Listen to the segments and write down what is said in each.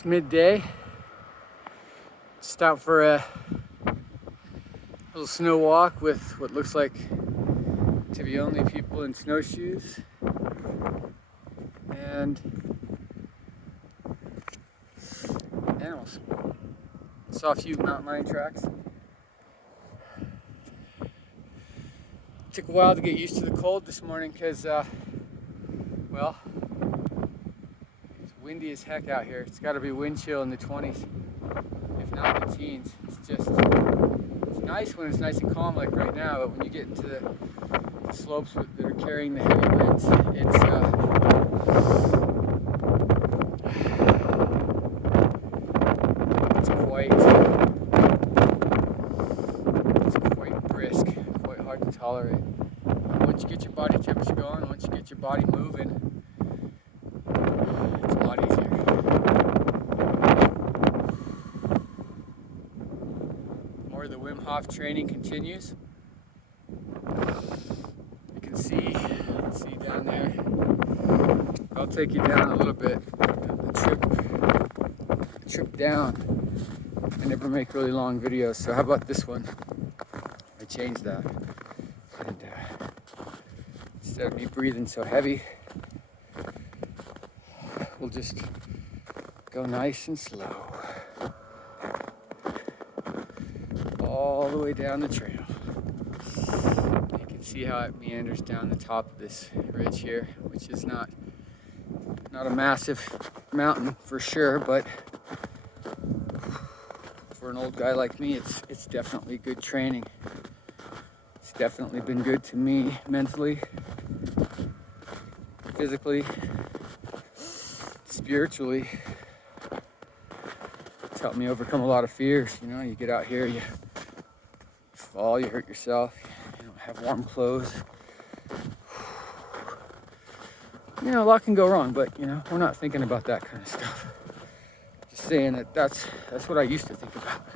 It's midday. Stopped for a little snow walk with what looks like to be only people in snowshoes. And animals. Saw a few mountain lion tracks. Took a while to get used to the cold this morning because, well, it's windy as heck out here. It's got to be wind chill in the 20s, if not the teens. It's nice when it's nice and calm like right now, but when you get into the slopes that are carrying the heavy winds, it's quite brisk, quite hard to tolerate. And once you get your body temperature going, once you get your body moving, it's a lot easier. More of the Wim Hof training continues. You can see down there. I'll take you down a little bit. The trip down. I never make really long videos, so how about this one? I changed that. And instead of me breathing so heavy, we'll just go nice and slow. All the way down the trail. You can see how it meanders down the top of this ridge here, which is not a massive mountain for sure, but for an old guy like me, it's definitely good training. It's definitely been good to me mentally, physically, spiritually. It's helped me overcome a lot of fears. You know, you get out here, you fall, you hurt yourself, you don't have warm clothes. You know, a lot can go wrong, but you know, we're not thinking about that kind of stuff. Just saying that's what I used to think about.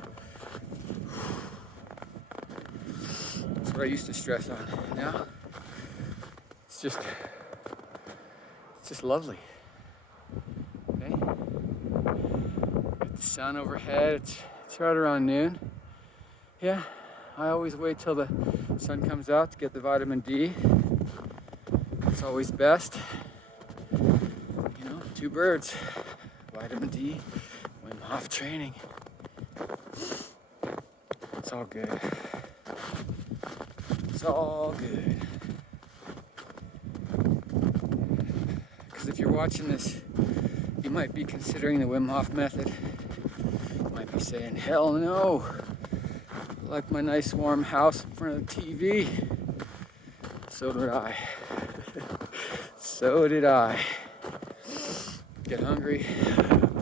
That's what I used to stress on. Now, it's just lovely. Okay? Got the sun overhead. It's right around noon. Yeah, I always wait till the sun comes out to get the vitamin D. It's always best. You know, two birds. Vitamin D, Wim Hof training. It's all good. It's all good. Because if you're watching this, you might be considering the Wim Hof method. You might be saying, hell no. I like my nice warm house in front of the TV. So did I. So did I. Get hungry,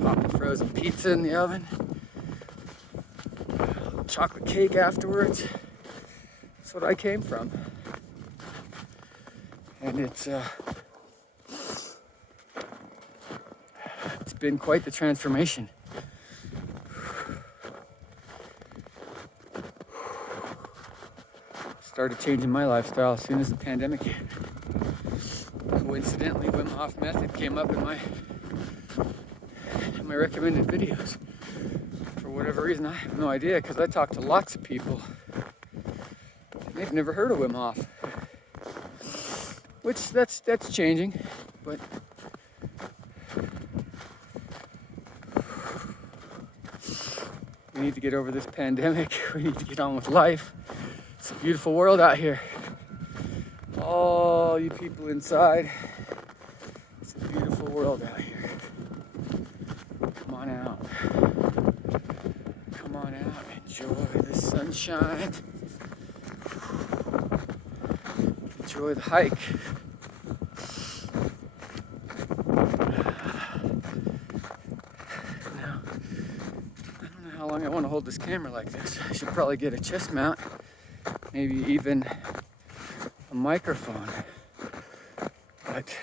pop a frozen pizza in the oven, a little chocolate cake afterwards. That's what I came from. And it's been quite the transformation. Started changing my lifestyle as soon as the pandemic hit. Coincidentally, Wim Hof method came up in my recommended videos. For whatever reason, I have no idea, because I talk to lots of people and they've never heard of Wim Hof. Which that's changing, but we need to get over this pandemic. We need to get on with life. It's a beautiful world out here. All you people inside, it's a beautiful world out here. Come on out. Come on out. Enjoy the sunshine. Enjoy the hike. Now, I don't know how long I want to hold this camera like this. I should probably get a chest mount. Maybe even a microphone. But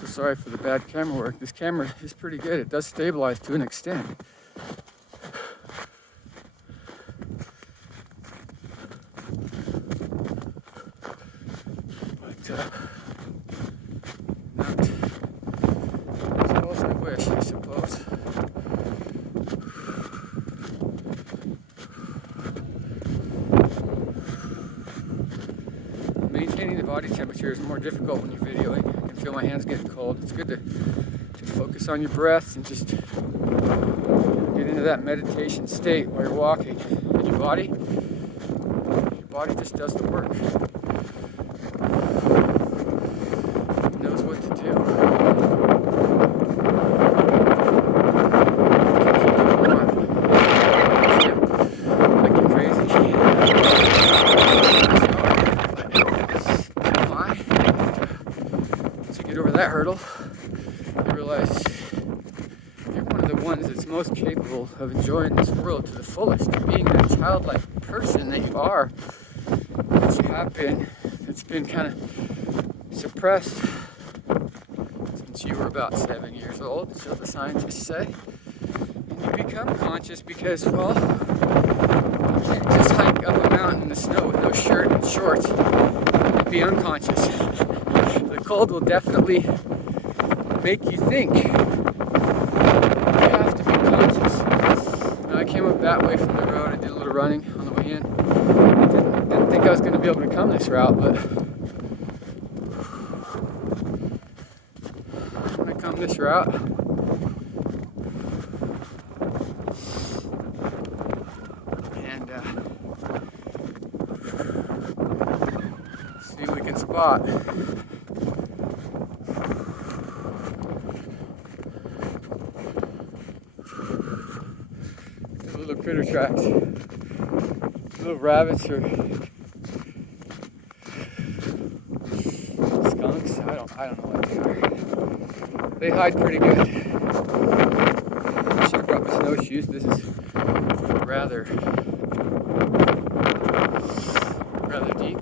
so sorry for the bad camera work. This camera is pretty good. It does stabilize to an extent. body temperature is more difficult when you're videoing. I can feel my hands getting cold. It's good to focus on your breath and just get into that meditation state while you're walking. And your body just does the work. It knows what to do. Like you're crazy. Once you get over that hurdle, you realize you're one of the ones that's most capable of enjoying this world to the fullest, being the childlike person that you are, that you have been. It's been kind of suppressed since you were about 7 years old, so the scientists say. And you become conscious because, well, you can't just hike up a mountain in the snow with no shirt and shorts and be unconscious. The cold will definitely make you think. You have to be conscious. Now, I came up that way from the road. I did a little running on the way in. Didn't think I was going to be able to come this route, but when I come this route, and see what we can spot. Little critter tracks. Little rabbits or skunks. I don't know what they are. They hide pretty good. I should have brought my snowshoes. This is rather deep.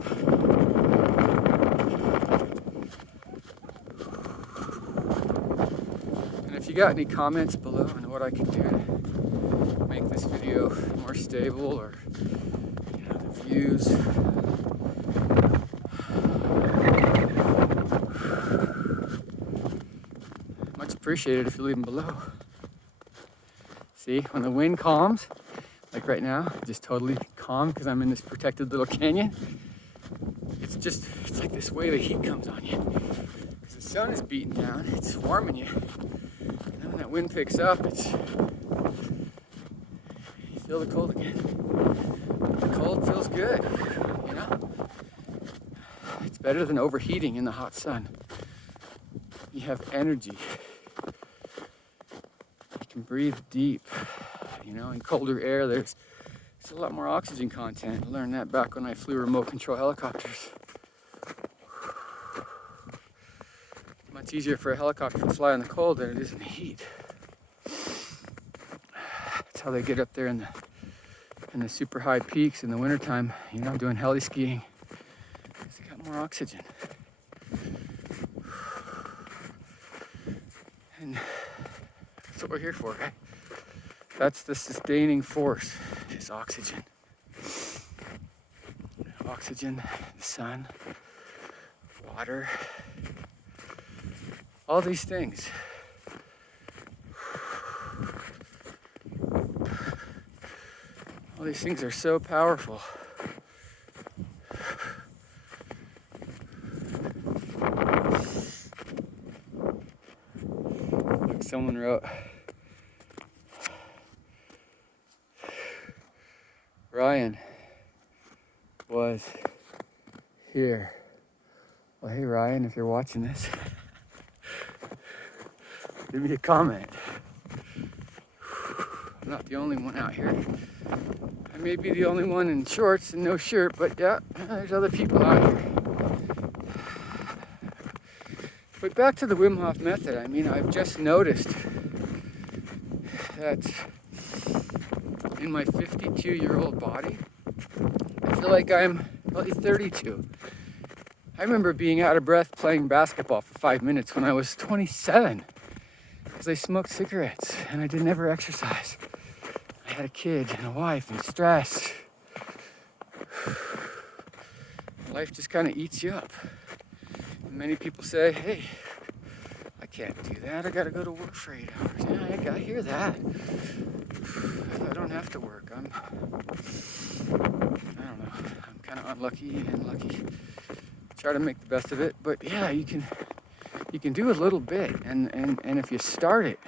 And if you got any comments below on what I can do to make this video more stable, or the views, much appreciated if you leave them below. See, when the wind calms, like right now, just totally calm because I'm in this protected little canyon. It's like this wave of heat comes on you because the sun is beating down, it's warming you, and then when that wind picks up, you feel the cold again. The cold feels good, you know? It's better than overheating in the hot sun. You have energy. You can breathe deep. You know, in colder air, there's a lot more oxygen content. I learned that back when I flew remote control helicopters. Much easier for a helicopter to fly in the cold than it is in the heat. That's how they get up there in the super high peaks in the wintertime, you know, doing heli skiing. Because they got more oxygen. And that's what we're here for, right? That's the sustaining force, is oxygen. Oxygen, the sun, water, all these things. All these things are so powerful. Look, someone wrote, Ryan was here. Well, hey Ryan, if you're watching this, give me a comment. I'm not the only one out here. I may be the only one in shorts and no shirt, but yeah, there's other people out here. But back to the Wim Hof method, I mean, I've just noticed that in my 52-year-old body, I feel like I'm probably 32. I remember being out of breath playing basketball for 5 minutes when I was 27 because I smoked cigarettes and I didn't ever exercise. I had a kid and a wife and stress. Life just kind of eats you up. And many people say, hey, I can't do that. I got to go to work for 8 hours. Yeah, I hear that. I don't have to work. I don't know. I'm kind of unlucky and lucky. try to make the best of it. But yeah, you can do a little bit, and if you start it,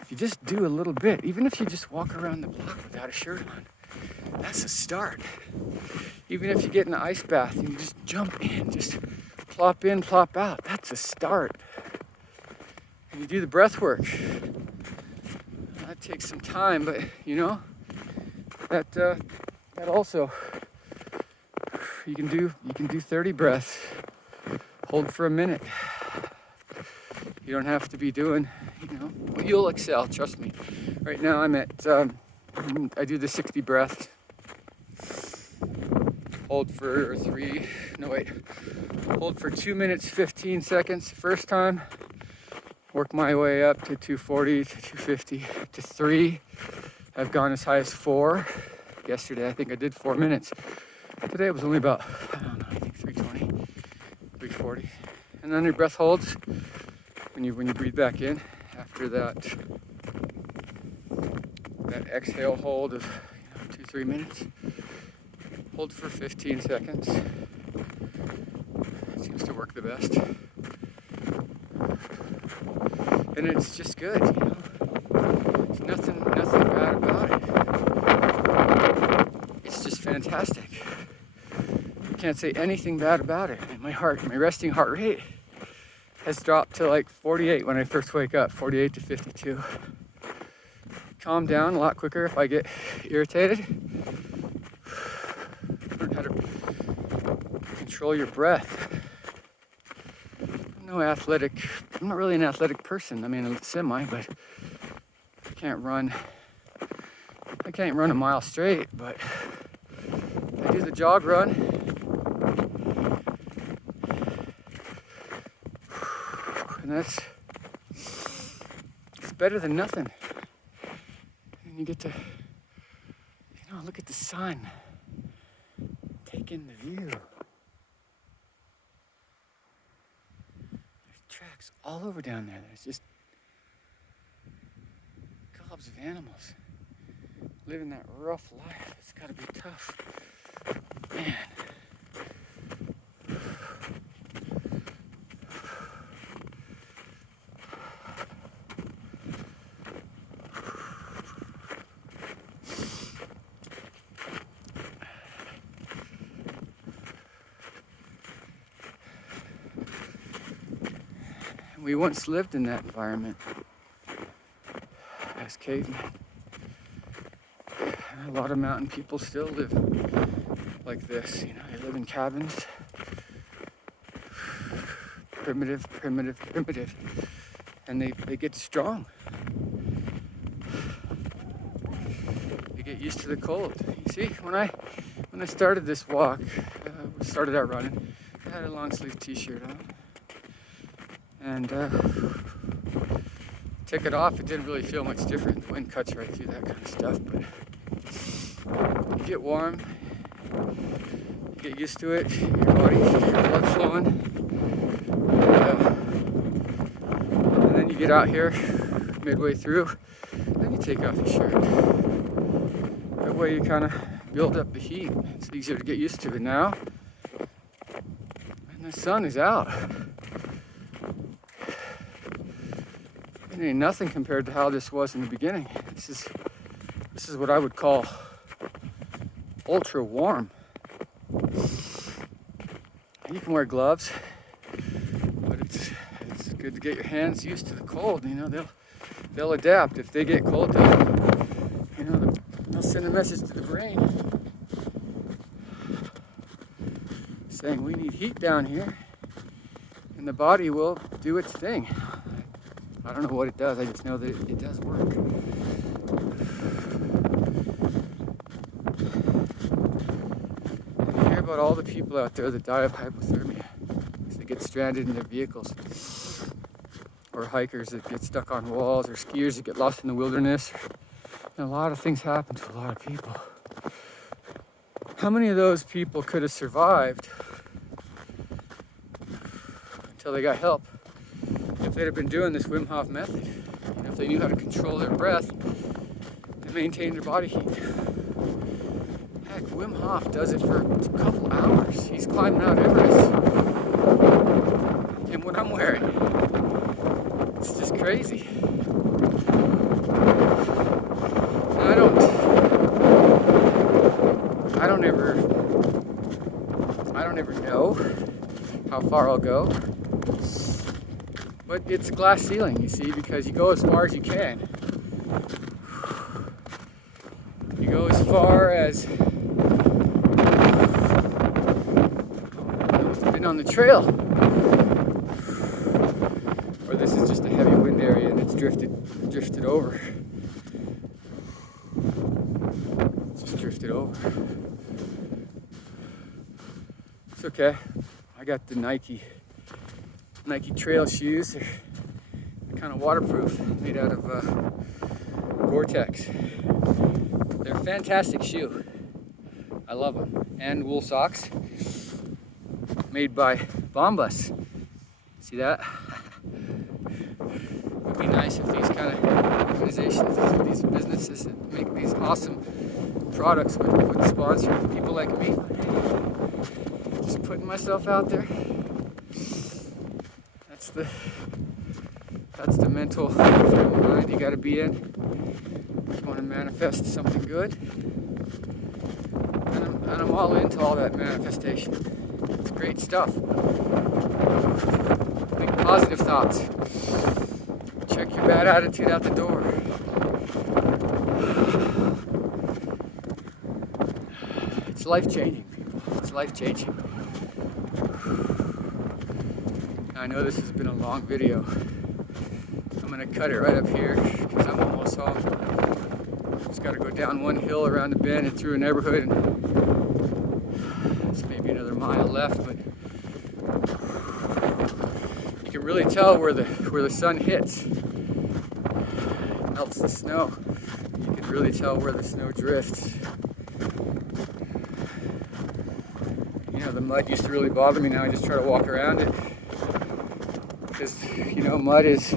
if you just do a little bit, even if you just walk around the block without a shirt on, that's a start. Even if you get in an ice bath and you just jump in, just plop in, plop out, that's a start. And you do the breath work. That takes some time, but that also, you can do 30 breaths. Hold for a minute. You don't have to be doing, you'll excel, trust me. Right now I'm at, I do the 60 breaths. Hold for hold for 2 minutes, 15 seconds the first time. Work my way up to 240, to 250, to 3. I've gone as high as 4. Yesterday I think I did 4 minutes. Today it was only about, I think 320, 340. And then your breath holds when you breathe back in after that exhale hold of 2-3 minutes. Hold for 15 seconds. It seems to work the best. And it's just good, There's nothing bad about it. It's just fantastic. You can't say anything bad about it. And my resting heart rate has dropped to like 48 when I first wake up, 48 to 52. Calm down a lot quicker if I get irritated. Learn how to control your breath. I'm not really an athletic person. I mean, a semi, but I can't run a mile straight, but I do the jog run. And it's better than nothing. And you get to, look at the sun. Take in the view. There's tracks all over down there. There's just gobs of animals living that rough life. It's gotta be tough. Man. We once lived in that environment as cavemen. And a lot of mountain people still live like this. They live in cabins. Primitive. And they get strong. They get used to the cold. You see, when I started this walk, started out running, I had a long sleeve t-shirt on. And take it off, it didn't really feel much different. The wind cuts right through that kind of stuff, but you get warm, you get used to it, your body, your blood flowing, and then you get out here midway through, then you take off your shirt. That way you kind of build up the heat. It's easier to get used to it now. And the sun is out. It ain't nothing compared to how this was in the beginning. This is what I would call ultra warm. You can wear gloves, but it's good to get your hands used to the cold. They'll adapt. If they get cold, they'll send a message to the brain saying we need heat down here, and the body will do its thing. I don't know what it does, I just know that it does work. And you hear about all the people out there that die of hypothermia because they get stranded in their vehicles, or hikers that get stuck on walls, or skiers that get lost in the wilderness. And a lot of things happen to a lot of people. How many of those people could have survived until they got help? If they'd have been doing this Wim Hof method, if they knew how to control their breath and maintain their body heat. Heck, Wim Hof does it for a couple hours. He's climbing Mount Everest in what I'm wearing. It's just crazy. I don't ever know how far I'll go. But it's a glass ceiling, you see, because you go as far as you can. You go as far as it's been on the trail. Or this is just a heavy wind area and it's drifted over. Just drifted over. It's okay. I got the Nike trail shoes. They're kind of waterproof, made out of Gore-Tex. They're a fantastic shoe. I love them. And wool socks made by Bombas. See that? It would be nice if these kind of organizations, these businesses that make these awesome products would sponsor people like me. Just putting myself out there. That's the mental frame of mind you got to be in. You want to manifest something good, and I'm all into all that manifestation. It's great stuff. Think positive thoughts. Check your bad attitude out the door. It's life-changing, people. It's life-changing. I know this has been a long video. I'm going to cut it right up here because I'm almost home. Just got to go down one hill around the bend and through a neighborhood, and it's maybe another mile left, but you can really tell where the sun hits. It melts the snow. You can really tell where the snow drifts. You know, the mud used to really bother me. Now I just try to walk around it. Because, you know, mud is,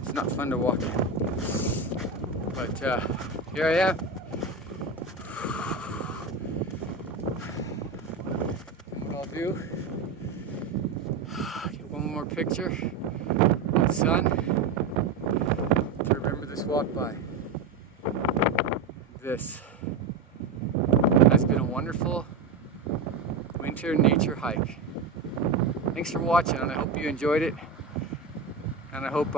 it's not fun to walk in. But here I am. And what I'll do, get one more picture of the sun to remember this walk by. This has been a wonderful winter nature hike. Thanks for watching, and I hope you enjoyed it. And I hope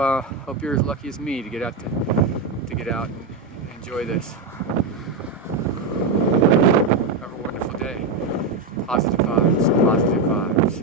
you're as lucky as me to get out and enjoy this. Have a wonderful day. Positive vibes, positive vibes.